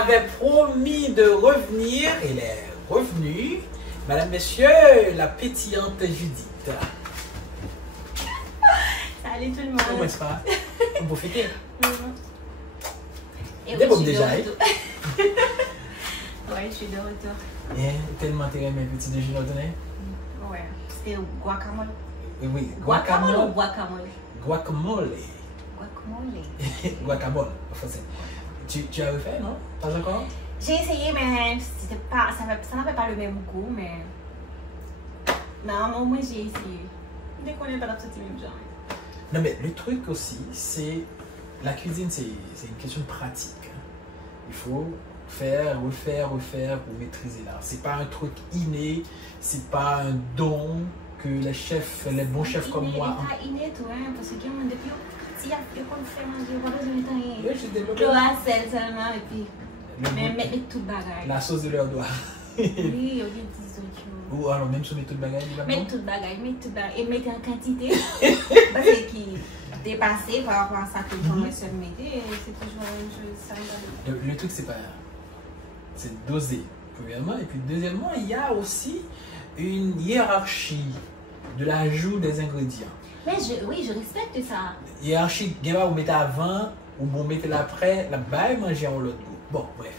m'avait promis de revenir. Elle est revenue. Madame, Messieurs, la pétillante Judith. Salut tout le monde. Comment est-ce que ça? Vous profitez? Et Des oui, bombes je suis déjà, de retour. Ouais, je suis de retour. Tellement t'aimes mes petits déjeuners ordinaires? Ouais, c'était guacamole. Oui, Guacamole ou guacamole? Guacamole. Guacamole. Guacamole, en français. Tu as refait, non? Pas encore? J'ai essayé, mais c'était pas, ça n'avait pas le même goût, mais... Non, au moins j'ai essayé. Dès qu'on est pas dans ce même genre. Non, mais le truc aussi, c'est... La cuisine, c'est une question de pratique. Il faut faire, refaire pour maîtriser l'art. C'est pas un truc inné, c'est pas un don que les chefs, les bons chefs comme moi... C'est pas inné, tout, hein, parce que depuis petit, il y a qu'on fait manger, on va besoin de temps. Oui, j'ai développé... Le sel seulement, et puis... Mais mettre tout bagage. La sauce de leur doigt. Oui, au lieu de 10 autres choses. Ou alors même sur mettre tout le bagage, Mettre tout bagage, et mettre en quantité. Parce que qui dépassé par rapport à ça que j'aurais seul mettre, c'est toujours la même chose. Ça le truc, c'est pas... C'est doser, premièrement. Et puis deuxièmement, il y a aussi une hiérarchie de l'ajout des ingrédients. Mais oui, je respecte ça. Hiérarchie, vous mettez avant ou vous mettez après, la baille manger en l'autre goût. Bon, bref.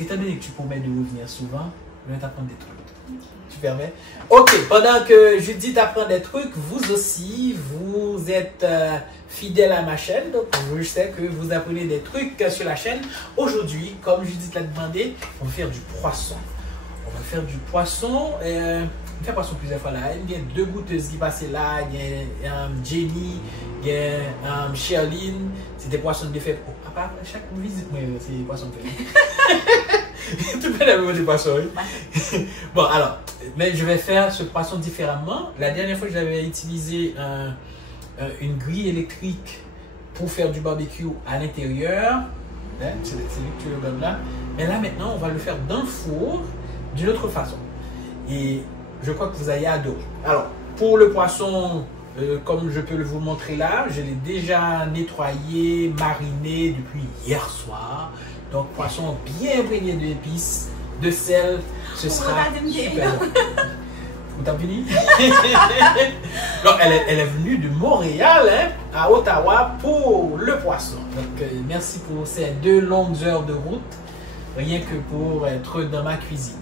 Étant donné que tu promets de revenir souvent, je vais t'apprendre des trucs. Okay. Tu permets? Ok, pendant que Judith apprend des trucs, vous aussi, vous êtes fidèle à ma chaîne. Donc, je sais que vous apprenez des trucs sur la chaîne. Aujourd'hui, comme Judith l'a demandé, on va faire du poisson. On va faire du poisson. On fait poisson plusieurs fois là. Il y a deux goûteuses qui passaient là. Il y a Jenny, il y a Sherline. C'est des poissons de fait. Oh, papa, chaque visite, c'est des poissons de fait. Tout le monde a des poissons. Bon, alors, mais je vais faire ce poisson différemment. La dernière fois, j'avais utilisé une grille électrique pour faire du barbecue à l'intérieur. Hein, c'est lui que tu regardes là. Mais là, maintenant, on va le faire dans le four d'une autre façon. Et je crois que vous allez adorer. Alors, pour le poisson, comme je peux vous montrer là, je l'ai déjà nettoyé, mariné depuis hier soir. Donc, poisson bien imprégné d'épices, de sel, ce sera super bon. Vous t'as fini? Donc, elle est venue de Montréal hein, à Ottawa pour le poisson. Donc, merci pour ces 2 longues heures de route, rien que pour être dans ma cuisine.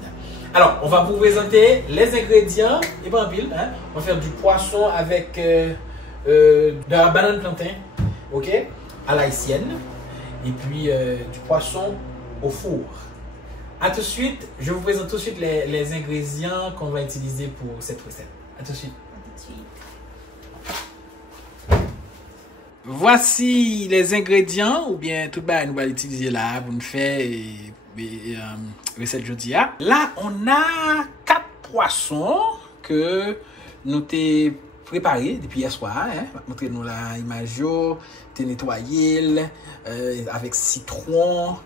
Alors, on va vous présenter les ingrédients. Et pas en pile, hein? On va faire du poisson avec de la banane plantain, ok, à l'haïtienne. Et puis du poisson au four. A tout de suite, je vous présente tout de suite les ingrédients qu'on va utiliser pour cette recette. A tout de suite. À tout de suite. Voici les ingrédients, ou bien tout bas, nous allons utiliser là pour nous faire recette jeudi. Là, on a 4 poissons que nous t'ai préparé depuis hier soir. Hein. Je vais montrer nous la image, t'ai nettoyé avec citron.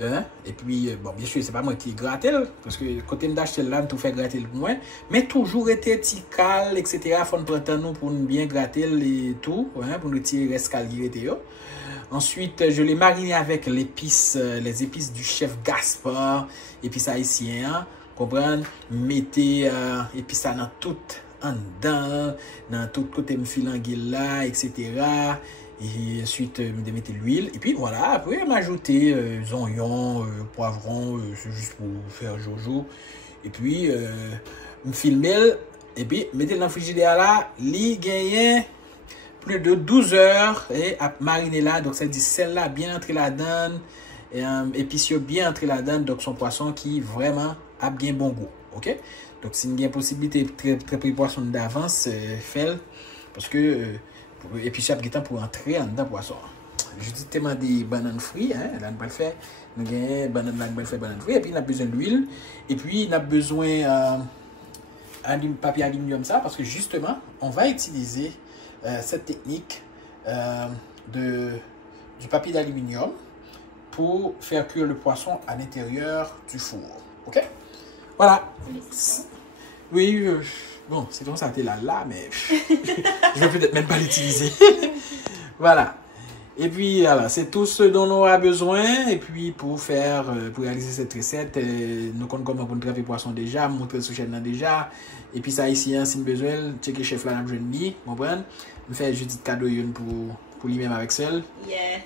Hein? Et puis, bon, bien sûr, c'est pas moi qui gratte, parce que côté d'acheter là, tout fait gratter le moins, mais toujours été tical, etc. Faut prendre nous pour bien gratter et tout, hein, pour nous tirer les escaliers. Ensuite, je l'ai mariné avec l'épice, les épices du chef Gaspard, épices haïtiens, comprendre, mettez épices dans tout en dedans, dans tout côté me filanguille là, etc. Et ensuite, je mettre l'huile. Et puis voilà, après, m'ajouter oignons, poivrons, c'est juste pour faire jojo. Et puis, me filmer. Et puis, mettez dans le frigidaire là, li gagne plus de 12 heures et à mariner là. Donc, ça dit celle-là bien entrée là-dedans. Épices bien entré là-dedans. Donc, son poisson qui vraiment a bien bon goût. Ok? Donc, si il y a possibilité de très poisson d'avance, fait parce que. Et puis, chaque temps pour entrer en dedans poisson. Je dis tellement des bananes frites, hein, là, on va le faire. Nous avons banane frites, et puis on a besoin d'huile. Et puis, on a besoin de papier aluminium, ça, parce que justement, on va utiliser cette technique du papier d'aluminium pour faire cuire le poisson à l'intérieur du four. Ok? Voilà. Oui, bon, c'est comme ça, t'es là, mais je vais peut-être même pas l'utiliser. Voilà. Et puis, voilà, c'est tout ce dont on aura besoin. Et puis, pour réaliser cette recette, nous comptons comment pour traiter poisson déjà, montrer sur chaîne déjà. Et puis, ça ici, si besoin, checker chef là, je ne comprends. Nous faisons juste un cadeau pour lui-même avec seul. Yeah.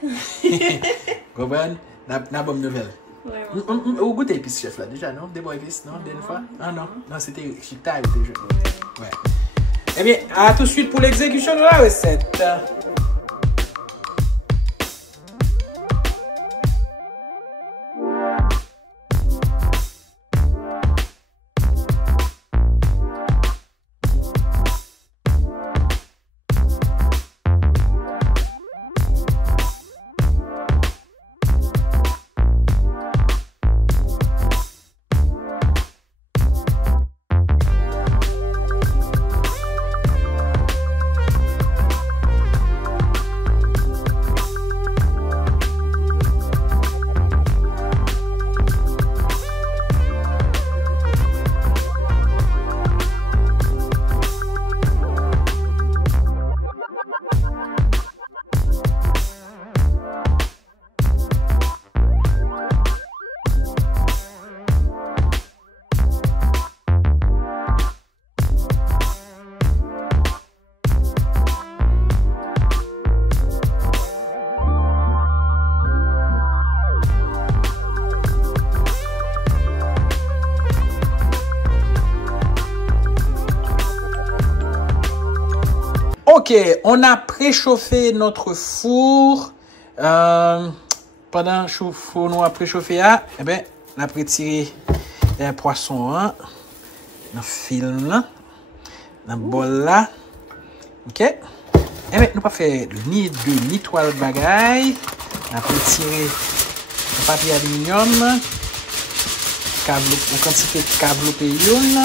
Comprends? N'a bonne nouvelle. Ouais, Vous goûtez épices, chef là, déjà, non? Des bons épices, non? Dernière fois? Ah non, non, c'était chita ou déjà. Ouais. Eh bien, à tout de suite pour l'exécution de la recette. Ok, on a préchauffé notre four. Pendant que le four nous a préchauffé, eh ben, on a retiré les poissons dans le film, dans le bol là. Ok. Eh ben, nous pas fait ni deux ni trois bagailles. On a retiré le papier aluminium, une quantité de câble une.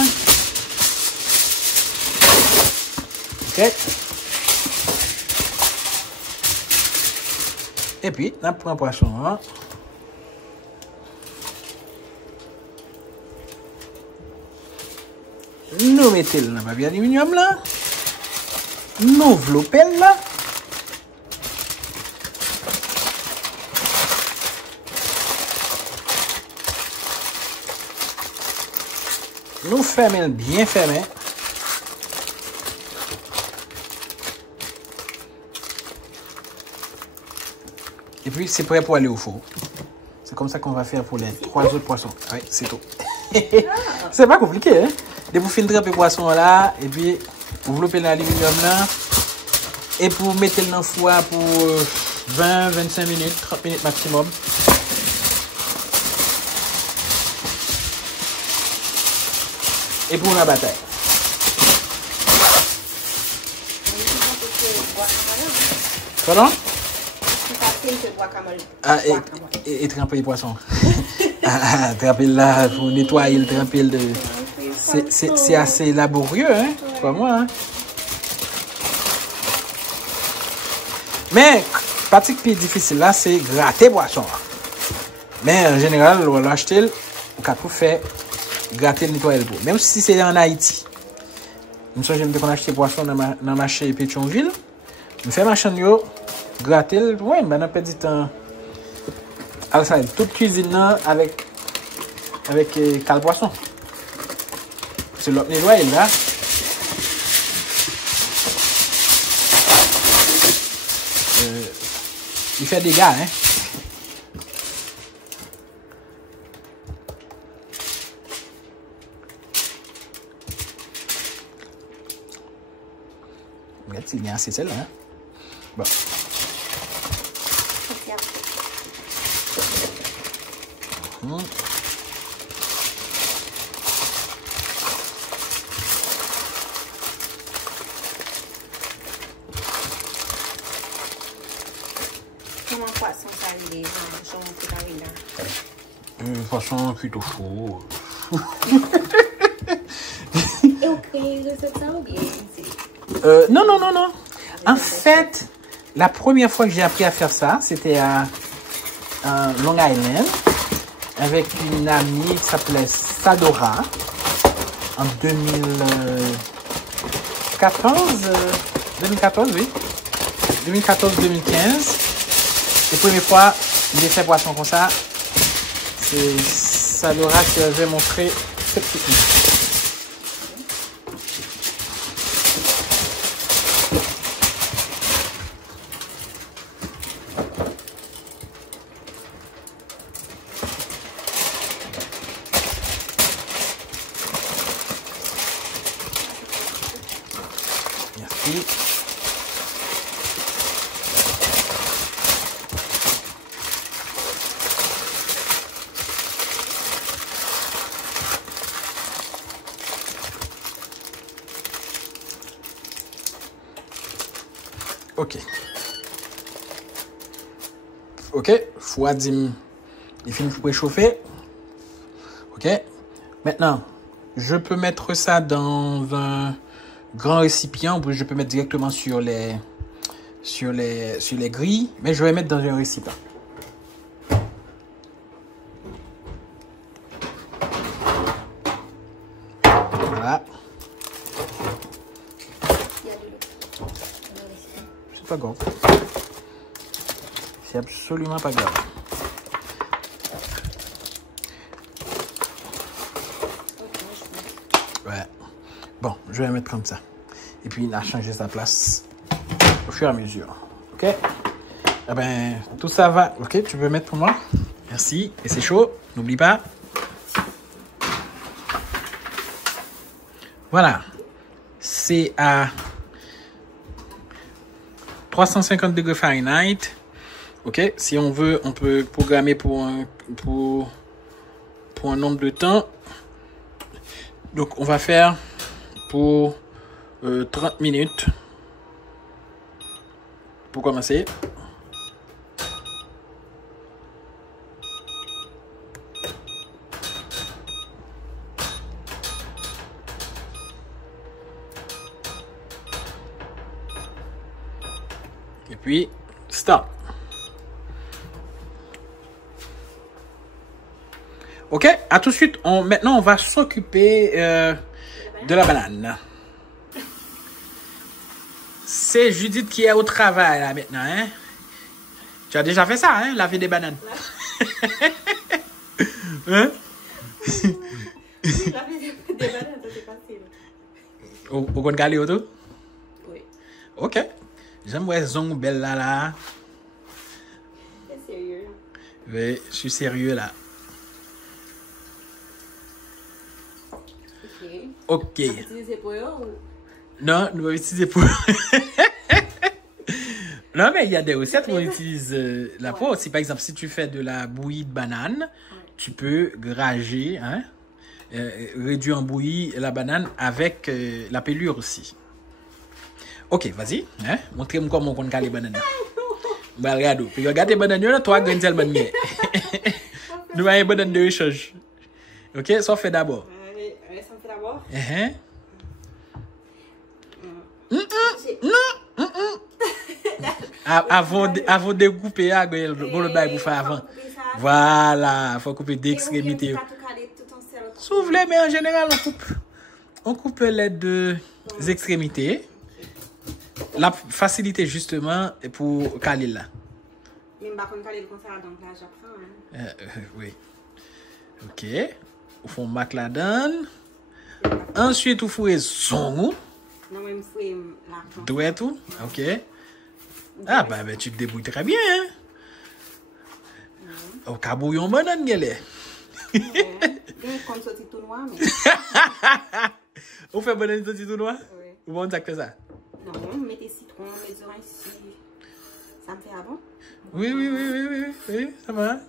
Ok. Et puis, on prend le poisson. Nous mettons dans le papier aluminium là. Nous enveloppons là. Nous fermons bien fermé. Et puis, c'est prêt pour aller au four. C'est comme ça qu'on va faire pour les 3 autres poissons. Oui, c'est tout. C'est pas compliqué, hein? De vous filtrer les poissons là, et puis, vous enveloppez l'aluminium là, et pour mettre dans le four pour 20, 25 minutes, 30 minutes maximum. Et pour la bataille. Pardon? Ah, et tremper les poissons. Tremper là, pour nettoyer le tremper de. C'est assez laborieux, hein? Pas moi, hein? Mais, la partie plus difficile là, c'est gratter poisson. Mais en général, on l'acheter, on peut faire gratter, nettoyer le pot. Même si c'est en Haïti. Une fois, j'aime qu'on achète poisson dans le marché Pétionville. Je fais ma chaîne, gratter, ouais, mais on a perdu du temps. Alors, ça, toute cuisine avec cal poisson. C'est l'autre nettoyer là. Il fait des gars, hein. Regarde, c'est bien assez celle-là, hein. Bon. Comment poisson ça arrive, Poisson plutôt chaud. Et ok, recette ça ou bien Non. En fait, la première fois que j'ai appris à faire ça, c'était à Long Island avec une amie qui s'appelait Sadora en 2014, oui. 2014-2015. la première fois, je fais poisson comme ça. Ça Laura que je vais montrer cette technique. Merci. Ok. Ok. Fois 10 les films pour préchauffer. Ok. Maintenant, je peux mettre ça dans un grand récipient. Je peux mettre directement sur les grilles. Mais je vais mettre dans un récipient. Voilà. C'est pas grave. C'est absolument pas grave. Ouais. Bon, je vais mettre comme ça. Et puis, il a changé sa place au fur et à mesure. Ok? Eh ben, tout ça va. Ok, tu peux mettre pour moi? Merci. Et c'est chaud. N'oublie pas. Voilà. C'est à 350 degrés Fahrenheit. Ok? Si on veut, on peut programmer pour un nombre de temps. Donc, on va faire pour 30 minutes pour commencer. Et puis, stop. Ok, à tout de suite. Maintenant, on va s'occuper de la banane. C'est Judith qui est au travail là maintenant. Hein? Tu as déjà fait ça, hein? Laver des bananes. Hein? Laver des bananes, ça c'est facile. Au compte galé autour? Oui. Ok. J'aime voir zong belle là. C'est sérieux. Oui, je suis sérieux là. Ok. Tu vas utiliser pour eux ou... Non, nous allons utiliser pour... Non, mais il y a des recettes où on utilise la peau. Si par exemple, si tu fais de la bouillie de banane, tu peux grager, hein, réduire en bouillie la banane avec la pelure aussi. Ok, vas-y. Hein? Montrez-moi comment on cale les bananes. Bah, regarde. Puis regarde les bananes, toi, graine tellement mieux. Nous avons une banane de échange. Ok, ça fait d'abord. Ça fait d'abord. Avant de découper, vous faire avant. Voilà, il faut couper d'extrémité. Souffler, mais en général, on coupe les deux extrémités. La facilité, justement, pour caler là. Mais je ne sais pas caler comme ça, donc là, j'apprends. Oui. Ok. Au fond, mac la donne. Ensuite, vous fouez son. Non, mais je fouille l'argent. Doué tout? Ok. Ah, ben, tu te débrouilles très bien, hein? Au cabouillon banane, gueule. Je compte sortir tout noir, mais... On fait banane sortir tout noir? Oui. Ou on fait ça? Non, mettez citron, les oranges ici. Ça me fait avant? Oui, ça va.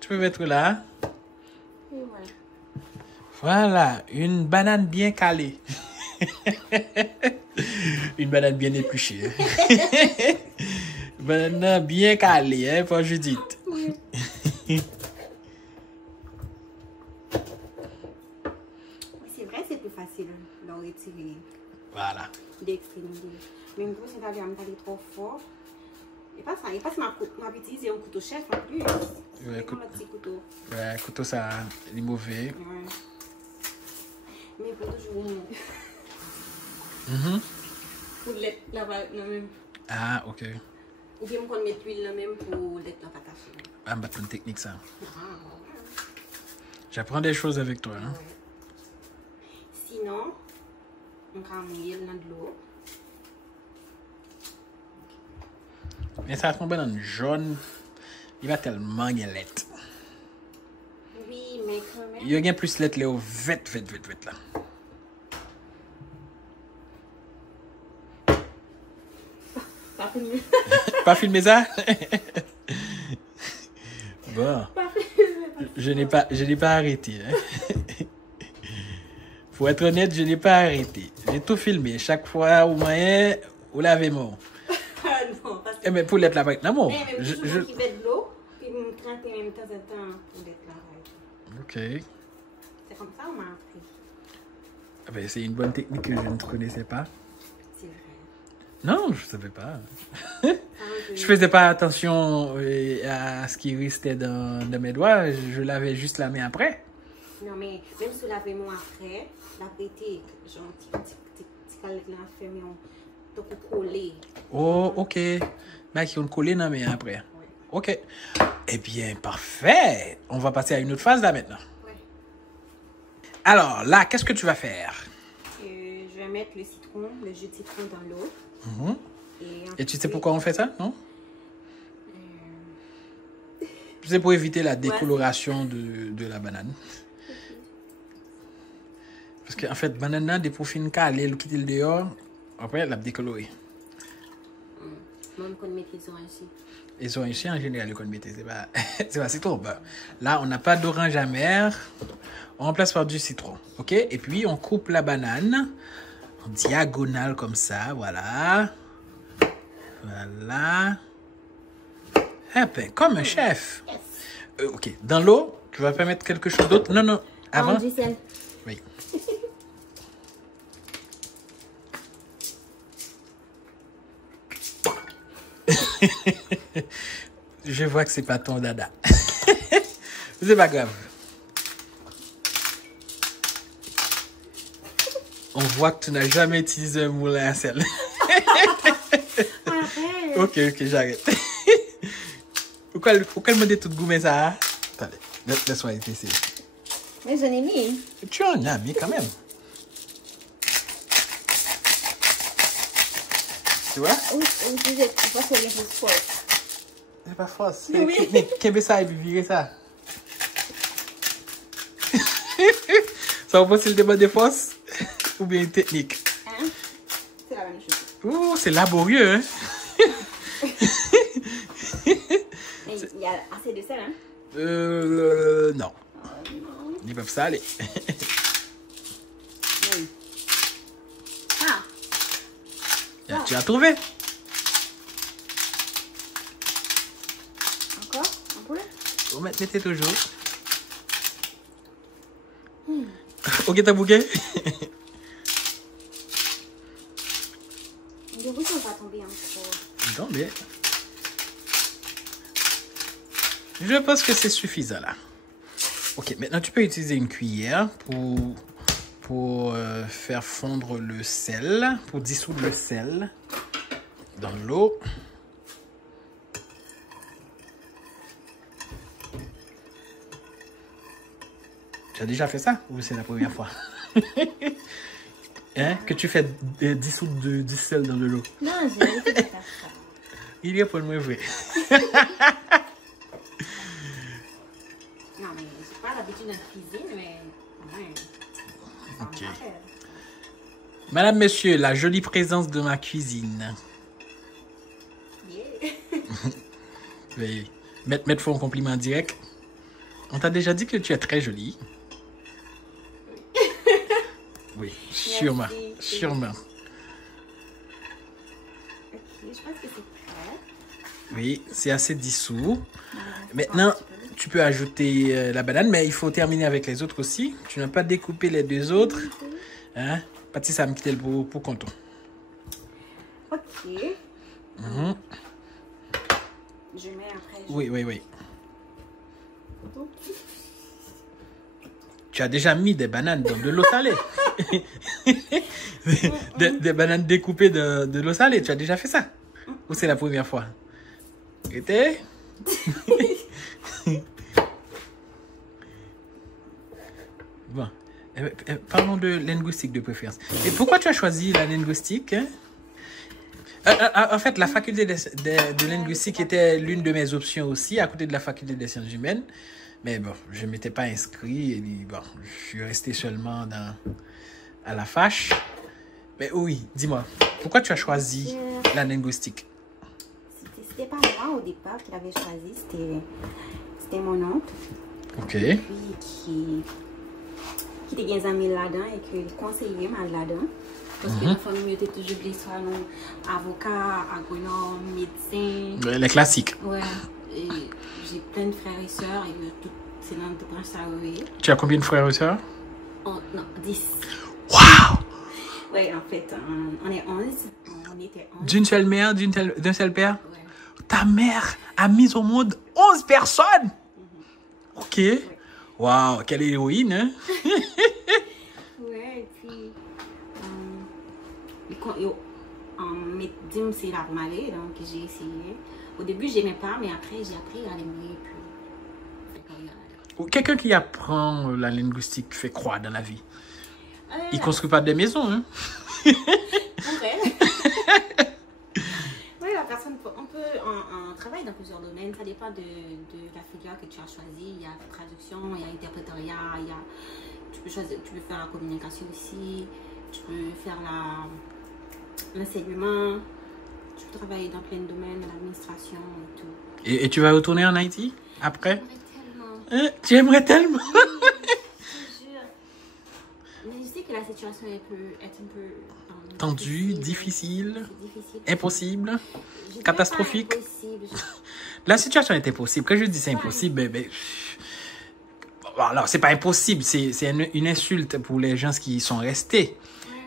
Tu peux mettre là. Et voilà. Voilà, une banane bien calée. Une banane bien épluchée. Banane bien calée, hein, pour Judith. Oui. C'est vrai, c'est plus facile d'en retirer. Voilà. D'extrémité. Mais une grosse interview, elle est trop fort. Et pas ça, et pas ça, m'a utilisé un couteau chef en plus. Ouais, petit couteau. Ouais, couteau, ça, il est mauvais. Ouais. Mais pour toujours. Pour l'être là-bas, non même. Ah, ok. Ou bien on peut mettre l'huile là même pour l'être là. Ah, bah, une technique, ça. J'apprends des choses avec toi. Hein. Ouais. Sinon, on va mouiller dans de l'eau. Mais ça tombe dans le jaune. Il va tellement galette. Oui, mais quand même. Il y a plus lettre là, vite là. Pas filmé. Pas filmer ça? Bon. Je n'ai pas arrêté. Hein. Pour être honnête, je n'ai pas arrêté. J'ai tout filmé. Chaque fois, au moyen, vous l'avez mort. Non, parce que. Eh, mais pour l'être là, non, bon. Mais même toujours qui met de l'eau, puis me tremper même de temps en temps pour l'être là. Ok. C'est comme ça, on m'a appris. Ah ben, c'est une bonne technique que je ne connaissais pas. C'est vrai. Non, je ne savais pas. Je Je faisais pas attention à ce qui restait dans mes doigts. Je lavais juste la main après. Non, mais même si vous lavez moi après, la pété, genre, petit calque là, fermé, on peut coller. Oh, ok. Mais qui ont collé dans la main après. Ouais. Ok. Eh bien, parfait. On va passer à une autre phase là maintenant. Ouais. Alors, là, qu'est-ce que tu vas faire? Je vais mettre le citron, le jus de citron dans l'eau. Mhm. Et tu sais pourquoi on fait ça, non? C'est pour éviter la décoloration de la banane. Parce qu'en fait, banane, des profils calés, le quitter le dehors, après, elle a décoloré. Moi, je connais les oranges ici. Les oranges ici, en général, les connaît, c'est pas citron. Ben, là, on n'a pas d'orange amère. On remplace par du citron. OK? Et puis, on coupe la banane en diagonale comme ça. Voilà. Voilà. Eh ben, comme un chef. Yes. OK. Dans l'eau, tu vas pas mettre quelque chose d'autre? Non, non. Avant? Du sel. Oui. Je vois que c'est pas ton dada. C'est pas grave. On voit que tu n'as jamais utilisé un moulin à sel. Ok, j'arrête. Pourquoi elle me dit tout goût, ça? Attendez, laisse-moi essayer. Mais j'en ai mis. Tu en as mis quand même. Tu vois? Oui, c'est pas que c'est fort. C'est pas force. Oui. Mais qu'est-ce ça et puis virer ça? Ça va passer le débat des forces ou bien une technique? Hein? C'est la même chose. Ouh, c'est laborieux, hein? Il y a assez de sel, hein? Non. Ils peuvent ça aller. Oui. Ah! Tu as trouvé? Encore? Un peu? Vous mettez toujours. Ok, t'as bouquet? Du coup, ça va tomber encore. Tomber. Je pense que c'est suffisant là. Ok, maintenant tu peux utiliser une cuillère pour faire fondre le sel, pour dissoudre le sel dans l'eau. Tu as déjà fait ça ou c'est la première fois? Hein? Que tu fais dissoudre du sel dans de l'eau? Non, j'ai arrêté de faire ça. Il y a pas de moins vrai. Non, mais j'ai pas l'habitude de cuisine, mais quand même. Ok. Madame, monsieur, la jolie présence de ma cuisine. Yeah. Oui. Mettre un compliment direct. On t'a déjà dit que tu es très jolie. Oui, sûrement. Merci. Sûrement. Ok, je pense que c'est prêt. Oui, c'est assez dissous. Maintenant, tu peux ajouter la banane, mais il faut terminer avec les autres aussi. Tu n'as pas découpé les deux autres. Hein? Pas si ça me quitte pour conton. Ok. Mhm. Je mets après. Oui. Tu as déjà mis des bananes dans de l'eau salée. des bananes découpées de l'eau salée. Tu as déjà fait ça? Ou c'est la première fois? Était? Bon. Parlons de linguistique de préférence. Et pourquoi tu as choisi la linguistique, hein? En fait, la faculté de linguistique était l'une de mes options aussi, à côté de la faculté des sciences humaines. Mais bon, je ne m'étais pas inscrit. Et bon, je suis resté seulement à la FACH. Mais oui, dis-moi, pourquoi tu as choisi la linguistique? C'était pas moi au départ qui l'avais choisi, c'était mon oncle. Ok. Puis qui était bien amis là-dedans et qui conseillait mal là-dedans. Parce que la famille était toujours blessée, avocat, agronome, médecin. Les classiques. Ouais. Et j'ai plein de frères et sœurs et c'est dans de branches ça, oui. Tu as combien de frères et sœurs? Non, 10. Waouh! Ouais, en fait, on est 11. On était 11. D'une seule mère, d'un seul père? Ouais. Ta mère a mis au monde 11 personnes? Ok. Ouais. Waouh, quelle héroïne, hein? Ouais, et puis, c'est là pour m'aller, donc j'ai essayé. Au début, je n'aimais pas, mais après, j'ai appris à l'aimer. Quelqu'un qui apprend la linguistique fait quoi dans la vie? Il ne construit pas des maisons, hein? Pourrait. Oui, la personne, on travaille dans plusieurs domaines. Ça dépend de la filière que tu as choisie. Il y a traduction, il y a interprétariat, tu peux faire la communication aussi, tu peux faire l'enseignement, tu peux travailler dans plein de domaines, l'administration et tout. Et tu vas retourner en Haïti après? J'aimerais tellement. Tu aimerais tellement? Je jure. Mais je sais que la situation peut être un peu tendue, difficile, impossible, Je catastrophique. dirais pas impossible. La situation est impossible. Quand je dis c'est impossible, alors c'est pas impossible, c'est une insulte pour les gens qui sont restés.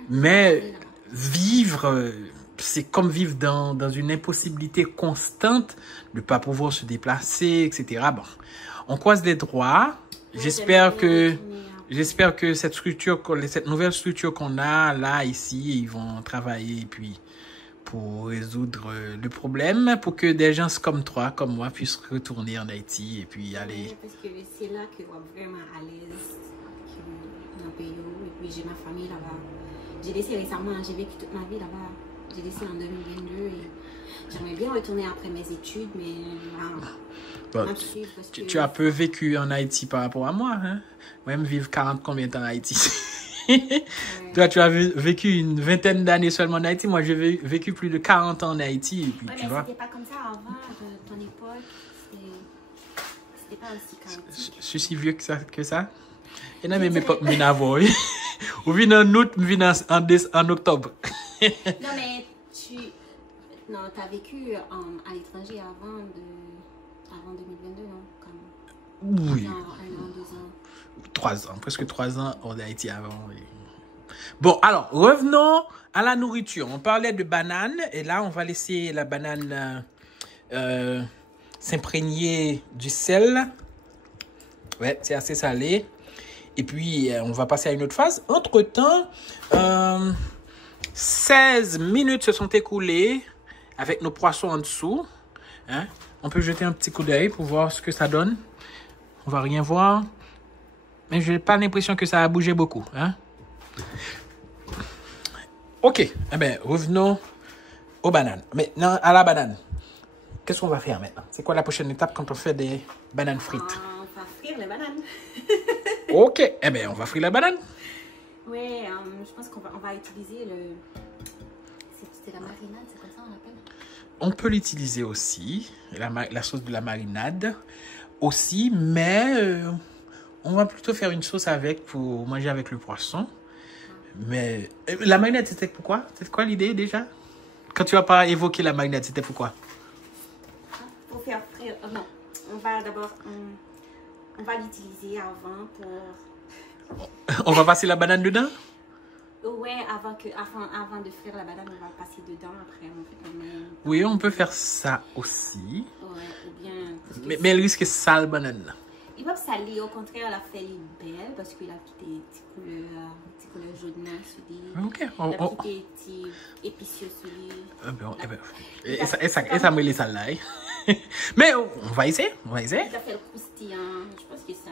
Mais vivre, c'est comme vivre dans une impossibilité constante de ne pas pouvoir se déplacer, etc. Bon, on croise les droits. J'espère que cette nouvelle structure qu'on a là, ici, ils vont travailler et puis pour résoudre le problème, pour que des gens comme toi, comme moi, puissent retourner en Haïti et puis aller... Oui, parce que c'est là que je suis vraiment à l'aise dans le pays. Et puis j'ai ma famille là-bas. J'ai laissé récemment, j'ai vécu toute ma vie là-bas. J'ai laissé en 2022 et j'aimerais bien retourner après mes études, mais tu as peu vécu en Haïti par rapport à moi, hein? Moi-même vivre 40 combien de temps en Haïti? Toi, tu as vécu une vingtaine d'années seulement en Haïti. Moi, j'ai vécu plus de 40 ans en Haïti. Et puis, tu vois. C'était pas comme ça avant, de ton époque. C'était pas aussi chaotique. Je suis si vieux que ça? Et là, même époque, je n'avais pas. Ou vient en août, je viens en octobre. Non, mais tu as vécu à l'étranger avant 2022, non? Comme... Oui. Genre 1 an, 2 ans. 3 ans, presque 3 ans hors d'Haïti avant. Bon, alors, revenons à la nourriture. On parlait de banane, et là, on va laisser la banane s'imprégner du sel. Ouais, c'est assez salé. Et puis, on va passer à une autre phase. Entre-temps, 16 minutes se sont écoulées avec nos poissons en dessous. Hein? On peut jeter un petit coup d'œil pour voir ce que ça donne. On va rien voir. Mais je n'ai pas l'impression que ça a bougé beaucoup. Hein? Ok. Eh bien, revenons aux bananes. Maintenant, à la banane. Qu'est-ce qu'on va faire maintenant? C'est quoi la prochaine étape quand on fait des bananes frites? On va frire les bananes. Ok. Eh bien, on va frire la banane. Oui, je pense qu'on va utiliser c'est la marinade, c'est quoi ça on l'appelle? On peut l'utiliser aussi, la sauce de la marinade aussi, mais on va plutôt faire une sauce avec pour manger avec le poisson. Mais la marinade, c'était pourquoi? C'était quoi l'idée déjà? Quand tu n'as pas évoqué la marinade, c'était pourquoi? Pour faire frire. Non, on va d'abord on va l'utiliser avant pour... On va passer la banane dedans? Ouais, avant de frire la banane, on va passer dedans. Après, on fait oui, on peut faire ça aussi. Ouais, ou bien... Mais elle risque sale banane. Il va saler, au contraire, la fait belle parce qu'il a quitté des petites couleurs jaunasse. Ok. Il a quitté des petits épicieux sur lui. Et ça me les sale là. Mais on va essayer. Il a fait le aussi, hein. Je pense que ça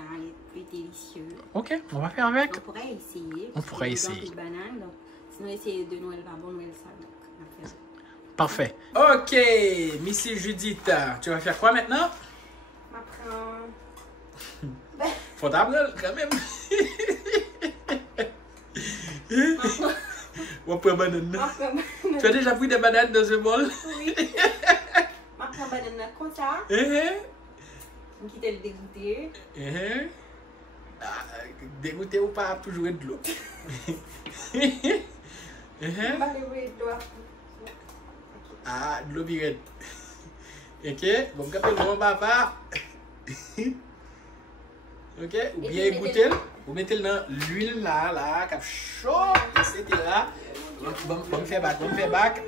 est délicieux. Ok, on va faire avec. On pourrait essayer. On pourrait essayer. De banane, donc, sinon, essayer de Noël va bon, Noël ça. Donc, on va faire. Parfait. Ok, Missy Judith, tu vas faire quoi maintenant? M'apprends. Faut t'apprendre quand même. On prend banane. Tu as déjà pris des bananes dans ce bol? Oui. M'apprends banane comme ça. On quitte le dégoûter. Dégoûté ou pas, toujours de l'eau. Ah, de l'eau birette. Ok, bon, quand on va papa. Ok, ou bien égoutter, vous mettez dans l'huile là, cap chaud, etc. Bon, faire bac, bon, faire bac.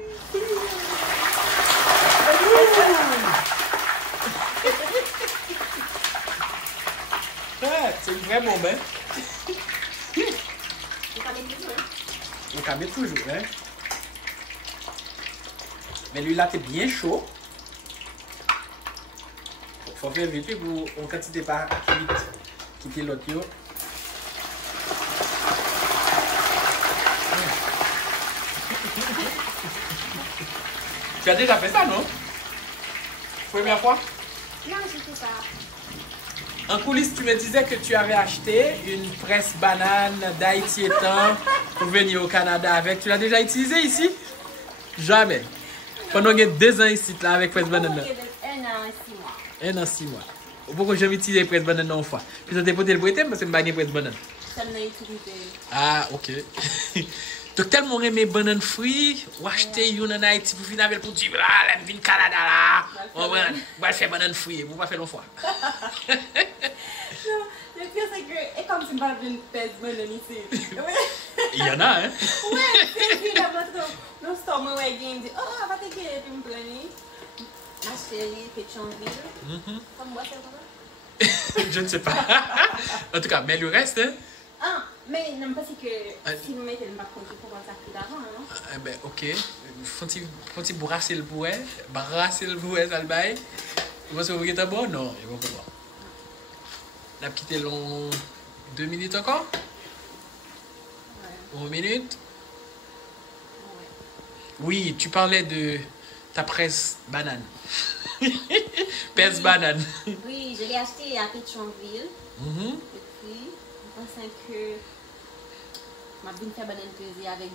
C'est une vraie bombe, hein. On camet toujours, hein. Mais lui là, t'es bien chaud. Faut faire vite pour en quantité pas vite quitter l'autre. Tu as déjà fait ça, non? Première fois? Non, je fais ça. En coulisses, tu me disais que tu avais acheté une presse banane d'Haïti étant pour venir au Canada avec. Tu l'as déjà utilisé ici? Jamais. Pendant 2 ans ici, là, avec presse banane. 1 an et 6 mois. 1 an, 6 mois. Pourquoi j'ai utilisé presse banane une fois? Puis tu as porté le bretem parce que je n'ai pas presse banane. Ça m'a utilisé. Ah, ok. Donc, tellement aimé banane fruit, ou acheter une en Haïti pour finir avec pour dire, ah, là, je viens au Canada là. On va faire banane fruit, on va faire l'autre fois. Non, le pire c'est que, et comme tu m'as vu une pèse banane ici. Il y en a, hein? Ouais, c'est lui là, notre store, moi, ouais, il me dit, oh, on va te dire, puis me planer. Ma chérie, Pétionville. Comme moi, c'est quoi? Je ne sais pas. En tout cas, mais le reste, hein? Ah, mais non, parce que si nous mettons le bac contre pour voir ça plus d'avant, non? Eh ben, ok. Faut-il brasser le bouet? Brasser le bouet, ça le bail? Vous pensez que vous êtes bon? Non, il va pas voir. On a quitté long 2 minutes encore? Ouais. 1 minute? Ouais. Oui, tu parlais de ta presse banane. Presse banane. Oui, je l'ai acheté à Pétionville. Et puis, je pensais que ma bien fait banane pesée avec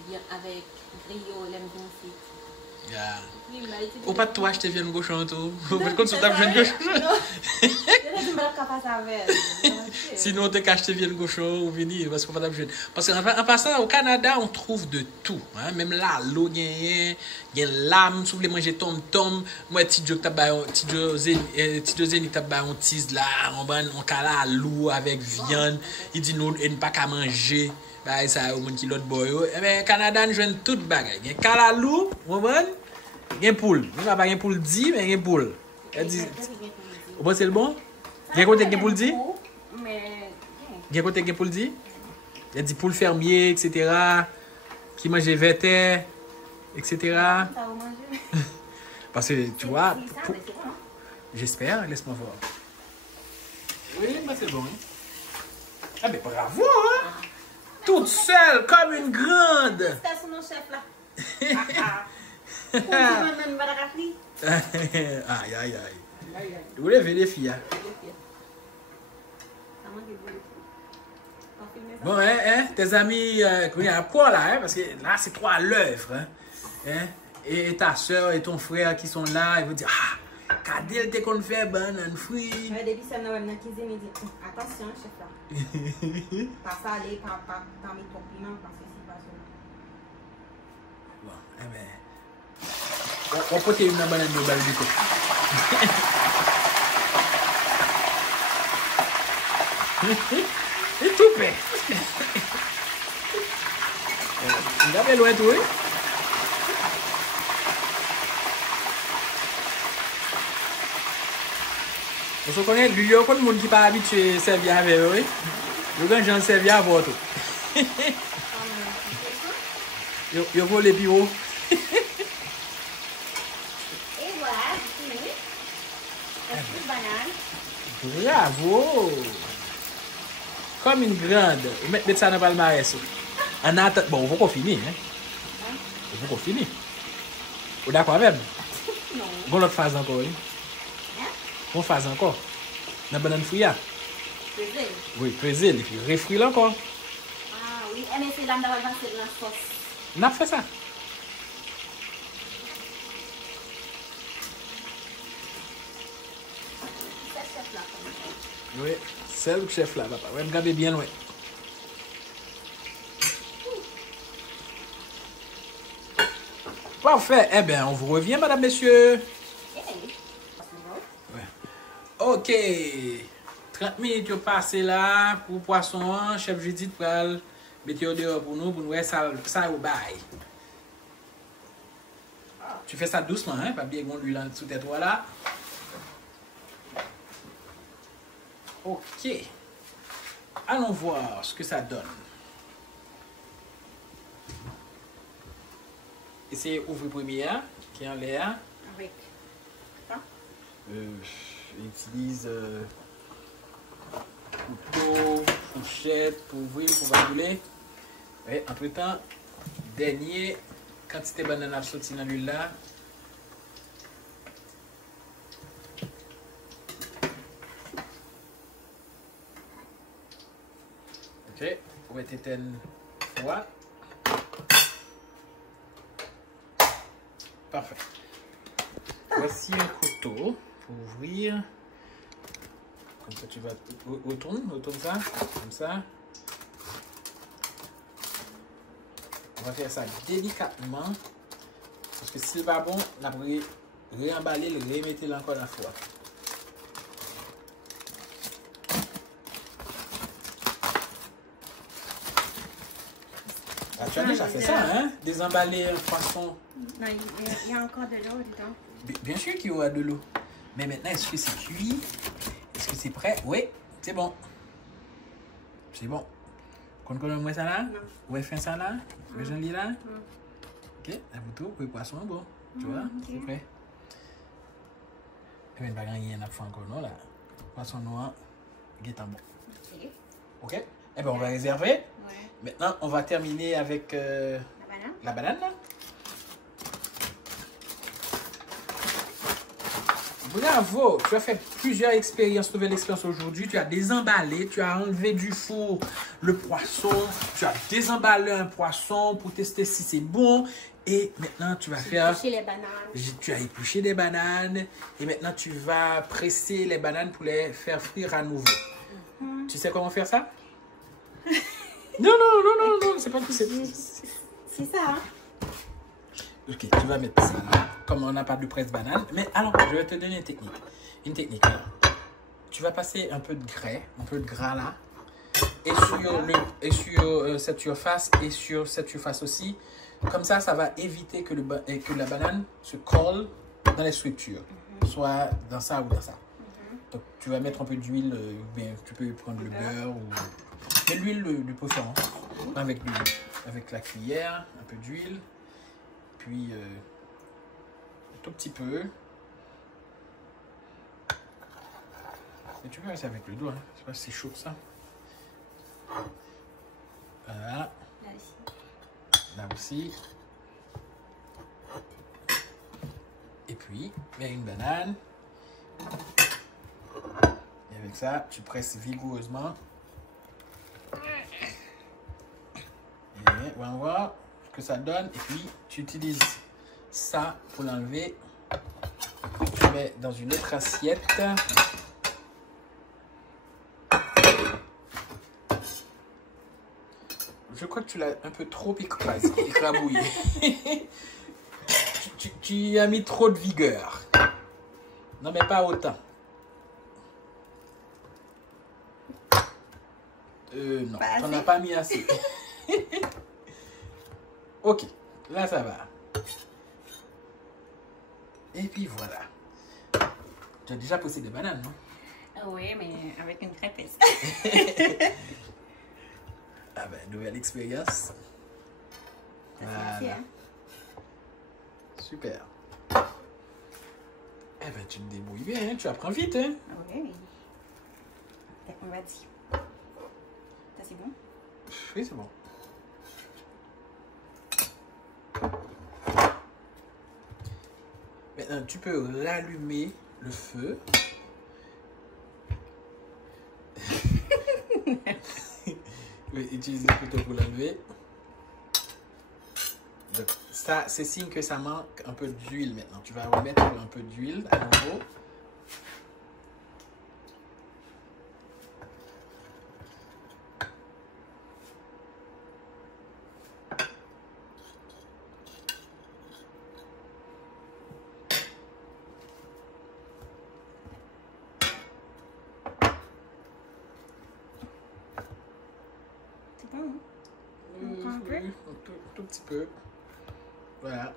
griot, l'aime bien aussi. Yeah. Puis, il m'a dit. Ou pas de toi acheter viande cochon tout. Ou pas de contre ta viande cochon. Sinon, on te acheter viande cochon ou venir parce qu'on pas d'habitude. Parce qu'en passant au Canada, on trouve de tout. Hein? Même là, l'eau, il y a l'âme, si vous voulez manger tom-tom. Moi, petit Joe, petit Zéni, t'as un tease là, on cala à l'eau avec viande. Il dit non, il n'y a pas qu'à manger. Bah, ça, au monde qui l'autre boy. Mais Canada, nous jouons toute bagaille. Il y a calalou, il y a poule. Il n'y a pas de poule dit, mais il y a poule. Vous c'est le bon? Il y a côté de poule dit? Il y a côté de poule dit? Il y a des poules fermiers, etc. Qui mangent des vétères, etc. Parce que tu vois, j'espère, laisse-moi voir. Oui, mais c'est bon. Ah, mais bravo, hein? Toute seule, comme une grande. Félicitations, mon chef là. Aïe, aïe, aïe. Vous voulez les filles, hein? Bon, hein, tes amis, il y a quoi là, hein? Parce que là, c'est toi à l'œuvre, hein? Et ta soeur et ton frère qui sont là, ils vont dire, ah, Kadel, t'es qu'on fait banane fruit. Depuis ça, nous avons cuisine, il dit, attention, chef là. Pas ça, aller, pas mes compliments, parce que c'est pas ça. Bon, eh ben, on peut une banane de balle du coup. Et tout fait. Il a bien loin tout, oui. On se connaît, lui, il y a beaucoup de monde qui n'est pas habitué à servir avec eux, oui. Le grand Jean servir à votre. Il vole les bureaux. Et voilà, fini. La petite banane. Bravo! Comme une grande. Vous mettez ça dans le palmarès. En attendant, bon, vous qu'on finit, hein? Vous qu'on finit. Vous d'accord avec? Non. Bon, l'autre phase encore, oui. Bon phase encore. Dans banane fouilla. Brésil. Oui, Brésil. Et puis, refruit là encore. Ah oui, mais c'est là d'avoir passé de la sauce. On a fait ça. C'est chef là. Oui, c'est le chef là, papa. Ouais, regardez bien loin. Parfait. Eh bien, on vous revient, madame, messieurs. Ouais. Ok. 30 minutes passées là pour poisson. Chef Judith pour mettre au dehors pour nous voir ça au bail. Tu fais ça doucement, hein? Pas bien qu'on lui lance sous tes doigts là. Ok. Allons voir ce que ça donne. Essayez d'ouvrir première, qui est en l'air. Avec ça. Utilise couteau, fourchette pour ouvrir, pour bouler. Et entre temps, dernier quantité de banane à sortir dans l'huile là. Ok, on va éteindre froid. Parfait. Voici un couteau pour ouvrir. Comme ça, tu vas retourner ça, comme ça. On va faire ça délicatement. Parce que s'il va bon, on va réemballer, le remettre encore la fois. Ah, tu as déjà fait ça, hein? Désemballer un poisson. Non, il y a encore de l'eau dedans. Bien sûr qu'il y aura de l'eau. Mais maintenant, est-ce que c'est cuit? Est-ce que c'est prêt? Oui, c'est bon. C'est bon. Qu'on connaît moins ça là? Non. On va faire ça là? Le j'en lis là? Mm. Ok, à vous tout, pour le poisson, bon. Tu vois, ok. c'est prêt. Et bien, il n'y a rien à faire encore, non là? Poisson noir, guet en bon. Ok. Ok? Eh bien, on va réserver. Ouais. Maintenant, on va terminer avec La banane. la banane là. Bravo, tu as fait plusieurs expériences, nouvelles expériences aujourd'hui. Tu as désemballé, tu as enlevé du four le poisson, tu as désemballé un poisson pour tester si c'est bon. Et maintenant, tu vas faire... Éplucher les bananes. Tu as épluché des bananes et maintenant tu vas presser les bananes pour les faire frire à nouveau. Tu sais comment faire ça? Non, c'est pas tout. C'est ça, hein? Ok, tu vas mettre ça là. Comme on n'a pas de presse-banane. Mais alors, je vais te donner une technique. Une technique là. Tu vas passer un peu de gras là. Et sur cette surface et sur cette surface aussi. Comme ça, ça va éviter que la banane se colle dans les structures. Soit dans ça ou dans ça. Donc, tu vas mettre un peu d'huile, ou bien tu peux prendre le beurre ou... Mais l'huile de préférence. Avec la cuillère, un peu d'huile. Puis, un tout petit peu. Et tu peux faire ça avec le doigt. Hein. Je sais pas si c'est chaud que ça. Voilà. Là aussi. Là aussi. Et puis, il y a une banane. Et avec ça, tu presses vigoureusement. Et on va voir ce que ça donne. Et puis, tu utilises ça pour l'enlever. Tu mets dans une autre assiette. Je crois que tu l'as un peu trop écrabouillé. tu as mis trop de vigueur. Non, mais pas autant. Non, tu n'en as pas mis assez. Ok, là ça va. Et puis voilà. Tu as déjà posé des bananes, non? Oui, mais avec une crêpesse. Ah ben, nouvelle expérience. Voilà. Super. Eh ben, tu te débrouilles bien, hein? Tu apprends vite. Hein? Oui. On va dire. Ça, c'est bon? Oui, c'est bon. Maintenant, tu peux rallumer le feu. Oui, utiliser le couteau pour l'enlever. Donc, ça, c'est signe que ça manque un peu d'huile maintenant. Tu vas remettre un peu d'huile à nouveau. C'est bon, hein? Encore un peu? Oui, tout petit peu. Voilà.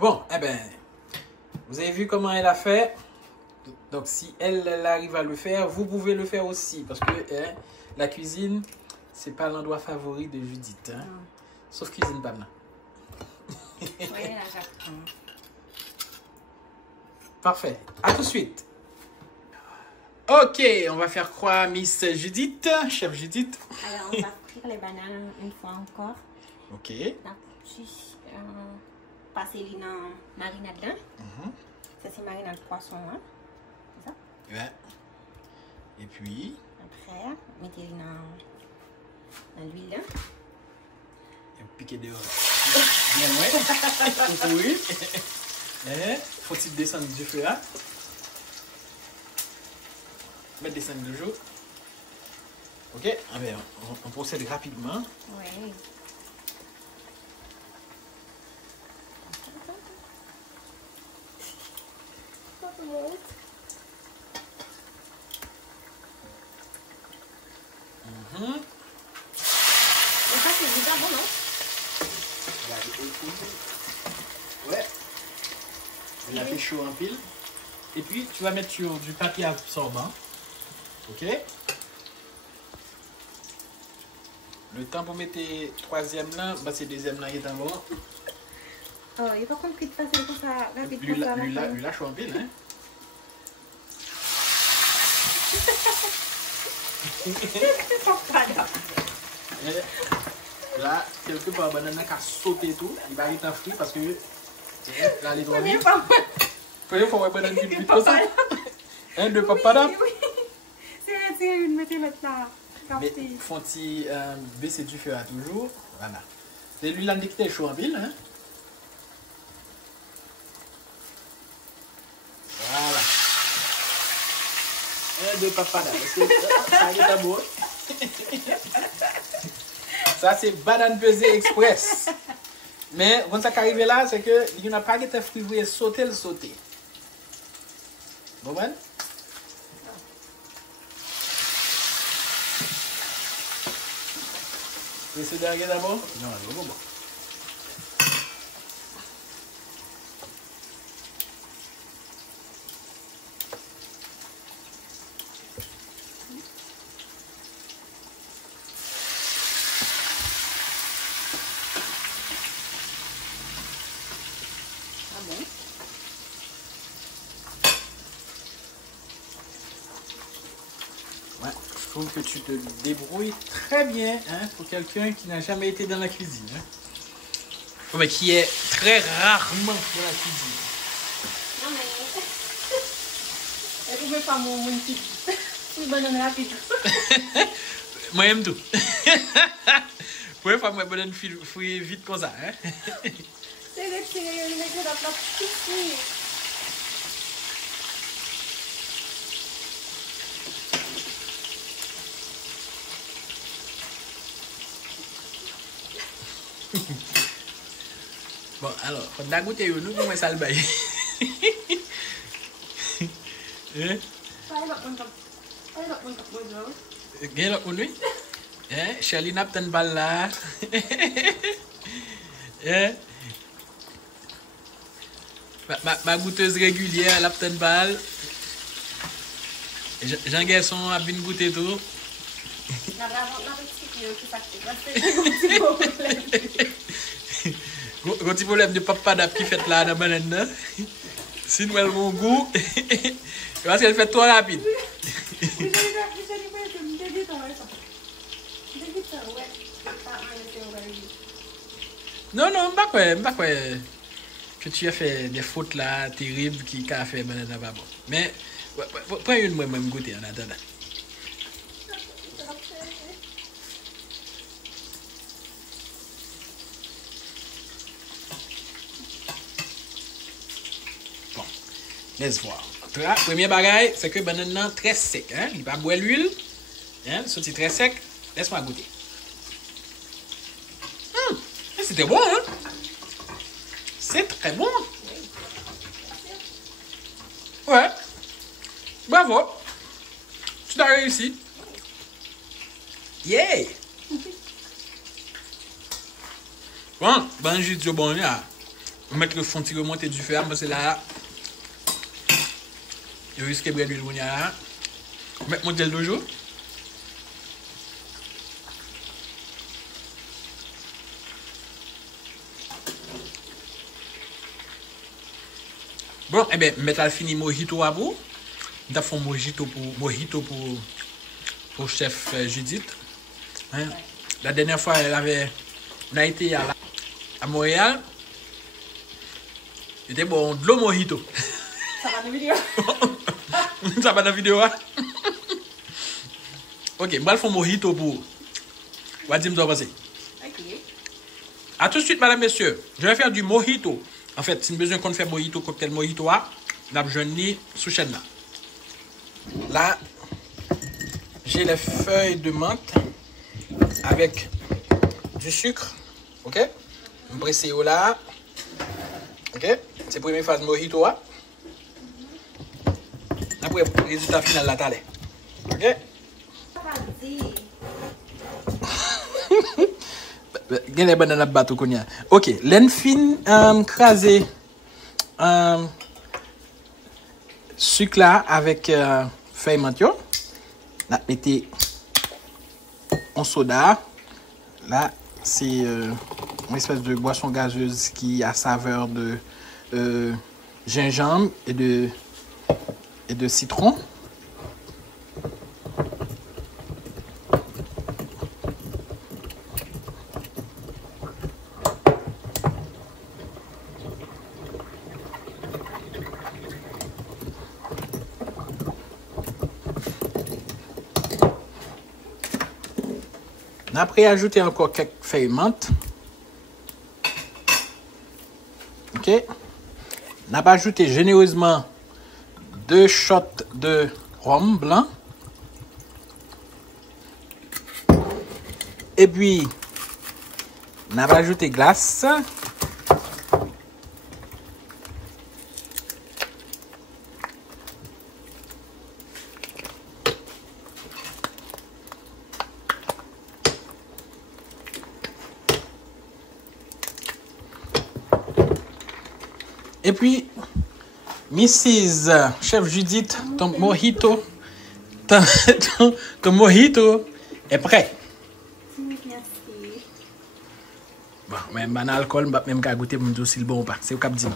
Bon, eh ben, vous avez vu comment elle a fait. Donc, si elle arrive à le faire, vous pouvez le faire aussi. Parce que la cuisine, c'est pas l'endroit favori de Judith. Hein? Sauf cuisine pas mal. Oui, là, j'apprends. Parfait. À tout de suite. Ok, on va faire quoi, Miss Judith, chef Judith? Alors, on va frire les bananes une fois encore. Ok. Donc, juste passer les dans marinade là. Ça, c'est marinade poisson. Hein? C'est ça? Ouais. Et puis? Après, mettez-les dans l'huile là. Et vous piquez dehors. Bien, ouais. Oui. Faut-il descendre du feu là? Mettre des 5 de jour. Ok, ah ben, on procède rapidement. Oui. Et ça, c'est déjà bon, non? Ouais. Il a fait chaud en pile. Et puis, tu vas mettre sur du papier absorbant. Ok. Le temps pour mettre troisième là, bah c'est deuxième là qui est en bon. Oh, il n'est pas compris de passer comme ça, rapide Lui comme ça. là, chaud en pile, hein. Et là, quelque part, banane qui a sauté tout, il va être frit parce que là, il est droit vite. Première fois, on va banane vite comme ça. Un, deux, papada. C'est une mettez maintenant. Mais font-ils baisser du feu à toujours. Voilà. C'est l'huile là qui est chaud en pile, hein. Voilà. Un, deux, papada. Ça est d'abord. Ça, c'est banane pesée express. Mais quand ça arrive là, c'est que il n'y a pas de fruits sauter le sauter. Bon, ben? Tu veux essayer de regarder d'abord? Non, c'est bon. Ah bon? Ouais, je trouve que tu te débrouilles très bien, hein, pour quelqu'un qui n'a jamais été dans la cuisine. Hein. Mais qui est très rarement dans la cuisine. Non, mais. Elle ne pouvait pas mon petit. Une banane rapide. Moi, j'aime tout. Pour faire moi banane fruit vite comme ça. Hein. C'est le petit, il met dans la petite. Bon, alors, on a goûté nous pour moi ça le bail. Gel up lui. Charlie n'a pas de balle là. Ma goûteuse régulière, elle a pas de balle. Jean Garçon a bien goûté tout. un petit problème de papa d'ap qui fait là dans la banane. Si nous avons mon goût, parce qu'elle fait trop rapide. Non, non, pas quoi. Que tu as fait des fautes là terribles qui a fait banane pas bon. Mais, prends une moi-même goûter en attendant. Bon, laisse voir. La première bagaille, c'est que le banane très sec. Hein? Il va boire l'huile. Hein? C'est très sec. Laisse-moi goûter. C'était bon, hein? C'est très bon. Ouais. Bravo. Tu as réussi. Yeah. Bon, ben j'ai dit bon là. Mettre le fond de remonter du fer, parce que là, je risque de brûler l'huile là. Mettre mon gel d'eau. Bon, eh bien, mettre fini mojito à vous. Nous avons mojito pour chef Judith. Hein? La dernière fois, on a été à Montréal. C'était bon, de l'eau mojito. Ça va dans la vidéo. Ça va dans la vidéo, hein? Ok, je vais faire mojito pour. Wadim doit passer. Ok. A tout de suite, madame, messieurs. Je vais faire du mojito. En fait, si nous besoin qu'on fait mojito, cocktail mojito, on a besoin de sous chaîne là. Là, j'ai les feuilles de menthe avec du sucre. Ok? Je presse là. Ok? C'est la première phase mojito. Après, le résultat final là, t'as. Ok? Il y a les bananes à battre. Ok, l'enfin crasé sucre là avec feuille menthe. On a mis en soda. Là, c'est une espèce de boisson gazeuse qui a saveur de gingembre et de citron. Après, ajouter encore quelques feuilles menthe. Ok. On a ajouté généreusement 2 shots de rhum blanc. Et puis, on a ajouté glace. Et puis, Mrs. Chef Judith, ton mojito est prêt. Merci. Bon, même un alcool, je ne vais même pas goûter pour me dire si c'est bon ou pas. C'est au cap dit.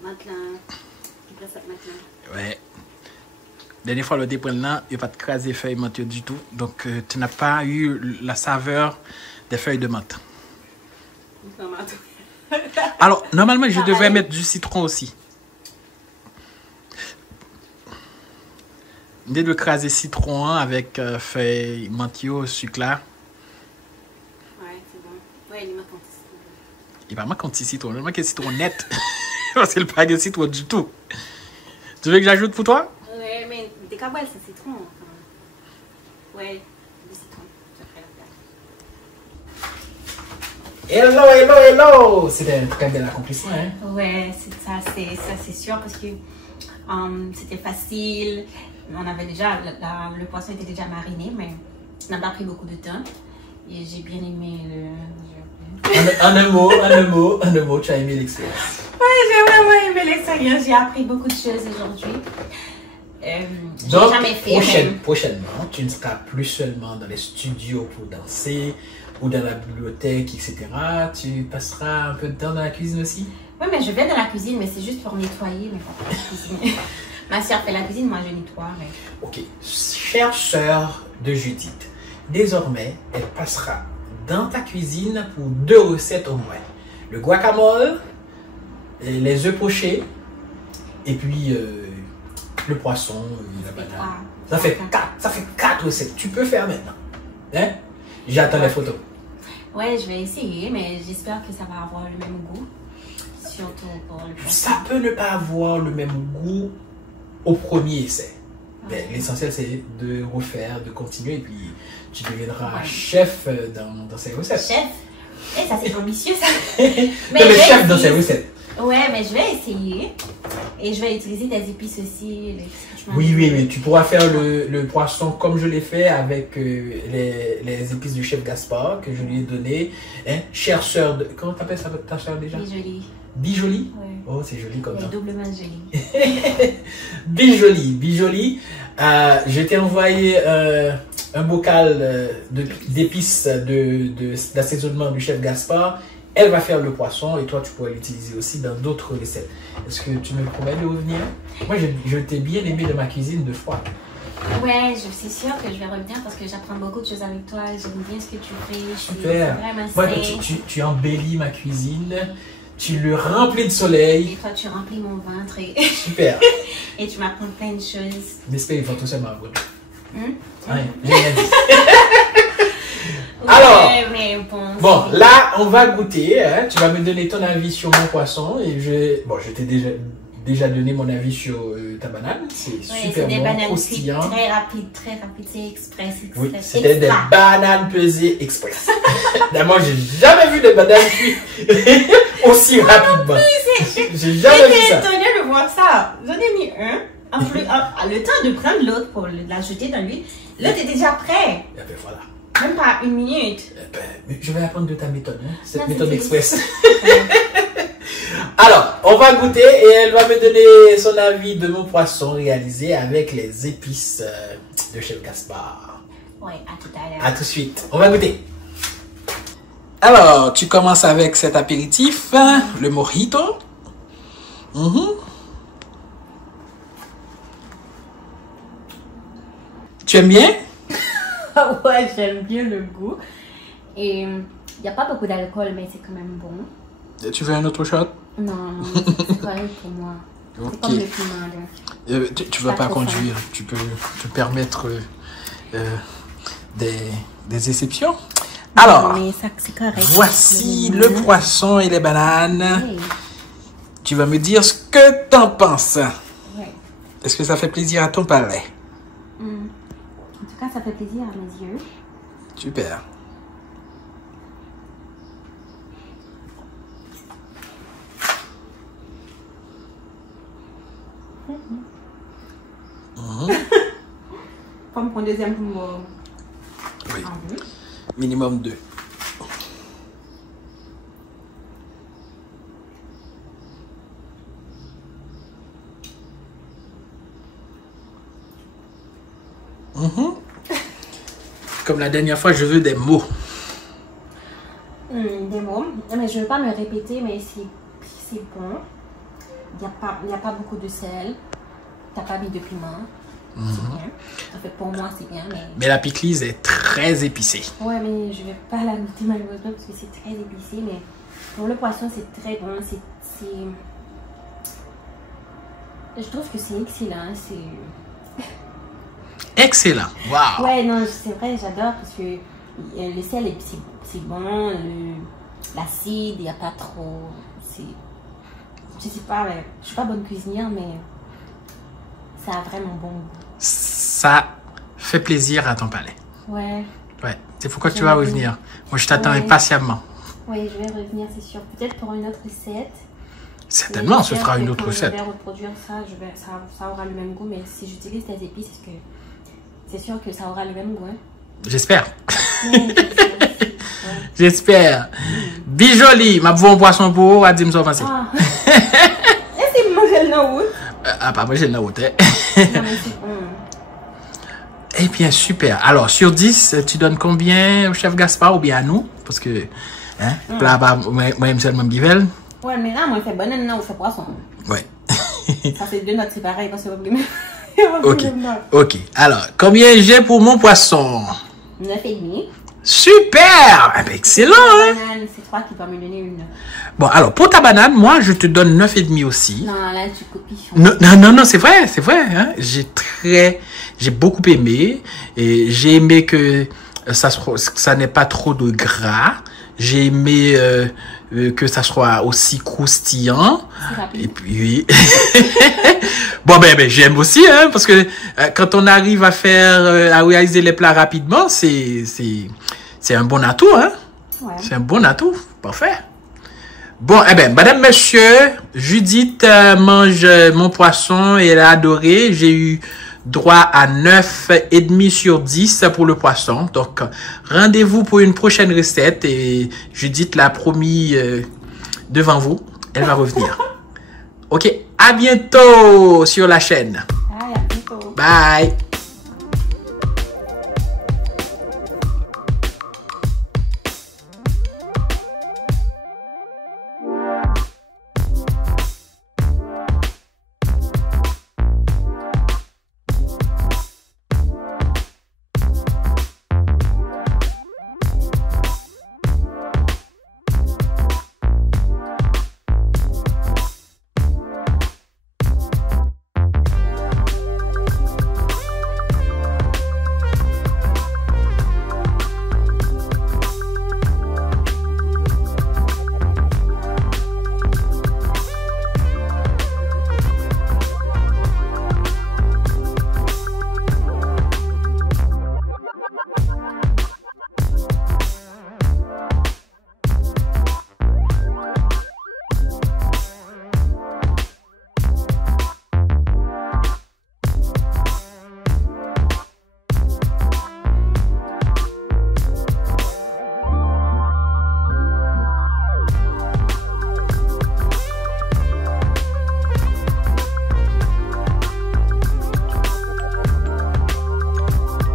Maintenant, Ouais. Dernière fois, le dépôt là, il n'y a pas de craser feuilles menthe du tout. Donc, tu n'as pas eu la saveur des feuilles de menthe. Alors, normalement, je devrais mettre du citron aussi. Dès de craser citron avec feuilles menthe, sucre là. Ouais, c'est bon. Ouais, il m'a compté citron. Il va manquer citron. Il manque citron net. Parce qu'il n'y a pas de citron du tout. Tu veux que j'ajoute pour toi? Ouais, mais des cabales, c'est citron. Ouais, du citron. Hello, hello, hello! C'était un très bel accomplissement, hein? Ouais, c'est sûr parce que c'était facile. On avait déjà, le poisson était déjà mariné, mais ça n'a pas pris beaucoup de temps. Et j'ai bien aimé le... En un mot, tu as aimé l'expérience. Ouais, j'ai vraiment aimé l'expérience. J'ai appris beaucoup de choses aujourd'hui. Donc, jamais fait. prochainement, tu ne seras plus seulement dans les studios pour danser ou dans la bibliothèque, etc. Tu passeras un peu de temps dans la cuisine aussi? Oui, mais je vais dans la cuisine, mais c'est juste pour nettoyer, mais pas pour cuisiner. Ma soeur fait la cuisine, moi je nettoie. Mais... Ok, chère sœur de Judith, désormais, elle passera dans ta cuisine pour 2 recettes au moins. Le guacamole, les œufs pochés, et puis le poisson, la banane. Ça fait 4 recettes. Tu peux faire maintenant. Hein? J'attends les photos. Ouais, je vais essayer, mais j'espère que ça va avoir le même goût. Surtout pour le poisson. Ça peut ne pas avoir le même goût au premier essai. Mais l'essentiel, c'est de refaire, de continuer, et puis tu deviendras chef dans ces recettes. Chef? Eh, ça c'est ambitieux ça. Mais le chef dans ces recettes. Ouais, mais je vais essayer. Et je vais utiliser des épices aussi. Oui, tu pourras faire le poisson comme je l'ai fait avec les épices du chef Gaspard que je lui ai donné. Hein? Chère sœur de... Comment t'appelles ça ta sœur déjà? Bijoli. Bijoli? Ouais. Oh, c'est joli comme ça. Doublement joli. Bijoli. Je t'ai envoyé un bocal d'épices d'assaisonnement du chef Gaspard. Elle va faire le poisson et toi tu pourrais l'utiliser aussi dans d'autres recettes. Est-ce que tu me promets de revenir? Moi je t'ai bien aimé de ma cuisine 2 fois. Ouais, je suis sûre que je vais revenir parce que j'apprends beaucoup de choses avec toi. J'aime bien ce que tu fais. Super. Vraiment Moi, tu embellis ma cuisine. Tu le remplis de soleil. Et toi tu remplis mon ventre. Super. Et tu m'apprends plein de choses. J'espère qu'ils vont tous ma bonne. Ouais, j'ai rien dit. Alors, bon, là, on va goûter. Hein. Tu vas me donner ton avis sur mon poisson. Et je t'ai déjà donné mon avis sur ta banane. C'est super des bon, bananes croustillant. Très rapide. C'est express. Oui, c'était des bananes pesées express. Moi, j'ai jamais vu des bananes cuites aussi rapidement. J'ai jamais vu ça. J'étais étonnée de voir ça. J'en ai mis un. Le temps de prendre l'autre pour l'ajouter dans l'huile. L'autre est déjà prêt. Et ben voilà. Même pas 1 minute. Je vais apprendre de ta méthode, hein, cette méthode express. Alors, on va goûter et elle va me donner son avis de mon poisson réalisé avec les épices de chef Gaspard. Oui, à tout à l'heure. À tout de suite. On va goûter. Alors, tu commences avec cet apéritif, le mojito. Tu aimes bien? Ouais, j'aime bien le goût. Et il n'y a pas beaucoup d'alcool, mais c'est quand même bon. Tu veux un autre shot? Non, c'est correct pour moi. C'est comme le piment. Tu ne vas pas conduire. Tu peux te permettre des exceptions. Alors, c'est correct. Voici le poisson et les bananes. Oui. Tu vas me dire ce que tu en penses. Oui. Est-ce que ça fait plaisir à ton palais? En tout cas, ça fait plaisir à mes yeux. Super. Comme pour un deuxième pour Oui. Minimum 2. Comme la dernière fois, je veux des mots. Des mots. Mais je ne veux pas me répéter, mais c'est bon. Il n'y a pas beaucoup de sel. Tu n'as pas mis de piment. C'est bien. En fait, pour moi, c'est bien. Mais la pickles est très épicée. Ouais, mais je ne vais pas la goûter malheureusement parce que c'est très épicé. Mais pour le poisson, c'est très bon. Je trouve que c'est excellent. Excellent. Wow. Ouais, non, c'est vrai, j'adore parce que le sel, c'est bon. L'acide, il n'y a pas trop. Je sais pas, je suis pas bonne cuisinière, mais ça a vraiment bon goût. Ça fait plaisir à ton palais. Ouais. Ouais, c'est pourquoi tu vas revenir. Moi, je t'attends impatiemment. Oui, je vais revenir, c'est sûr. Peut-être pour une autre recette. Certainement, ce sera une autre recette. Je vais reproduire ça, ça aura le même goût, mais si j'utilise des épices, c'est sûr que ça aura le même goût. Hein? J'espère. Ouais. J'espère. Bijoli, ma bon poisson pour à dire me passer. Est-ce que manger le naout? Ah, pas manger le naout, hein. Non, mais c'est bon. Eh bien, super. Alors, sur 10, tu donnes combien au chef Gaspard ou bien à nous? Parce que, hein, là, moi, j'aime seulement Bivel. Ouais, mais là, moi, je fais banane, non, je fais poisson. Ouais. Ça, c'est 2 notes, c'est pareil, parce que Ok. Ok. Alors, combien j'ai pour mon poisson? 9,5. Super! Eh ben, excellent, hein? Banane, c'est 3 qui va me donner une. Bon, alors, pour ta banane, moi, je te donne 9,5 aussi. Non, là, tu copies. Non, c'est vrai, hein? J'ai beaucoup aimé. Et j'ai aimé que ça n'ait pas trop de gras. J'ai aimé que ça soit aussi croustillant. Et puis, bon, ben, j'aime aussi, hein, parce que quand on arrive à réaliser les plats rapidement, c'est un bon atout, hein? Ouais. C'est un bon atout. Parfait. Bon, eh ben, madame, monsieur, Judith mange mon poisson et elle a adoré. J'ai eu droit à 9,5 sur 10 pour le poisson. Donc, rendez-vous pour une prochaine recette et Judith l'a promis devant vous. Elle va revenir. Ok, à bientôt sur la chaîne. À bientôt. Bye.